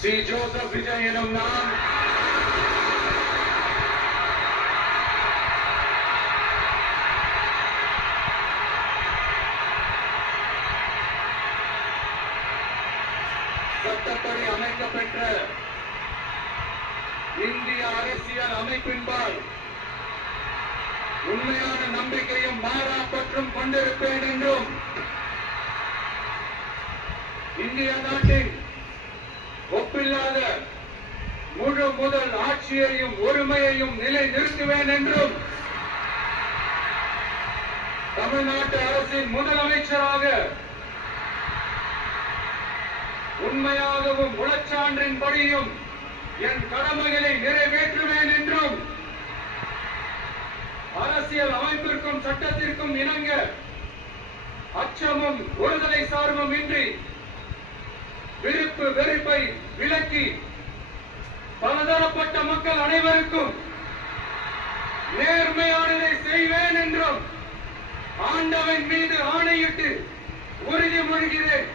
Shri Joseph विजय एनुम नाम சட்டப்படி அமைக்கப்பெற்ற இந்திய அரசியல் அமைப்பின்பால் உண்மையான நம்பிக்கையும் மாறா பற்றும் கொண்டிருப்பேன் என்றும் இந்திய நாட்டின் ஒப்பில்லாத முழு முதல் ஆட்சியையும் ஒருமையையும் நிலை நிறுத்துவேன் என்றும் தமிழ்நாட்டு அரசின் முதலமைச்சராக உண்மையாகவும் உளச்சான்றின்படியும் என் கடமைகளை நிறைவேற்றுவேன் என்றும் அரசியல் அமைப்பிற்கும் சட்டத்திற்கும் இணங்க அச்சமும் ஒருதலை சார்பும் இன்றி விருப்பு வெறுப்பை விலக்கி பலதரப்பட்ட மக்கள் அனைவருக்கும் நேர்மையானதை செய்வேன் என்றும் ஆண்டவன் மீது ஆணையிட்டு உறுதிமொழிகிறேன்.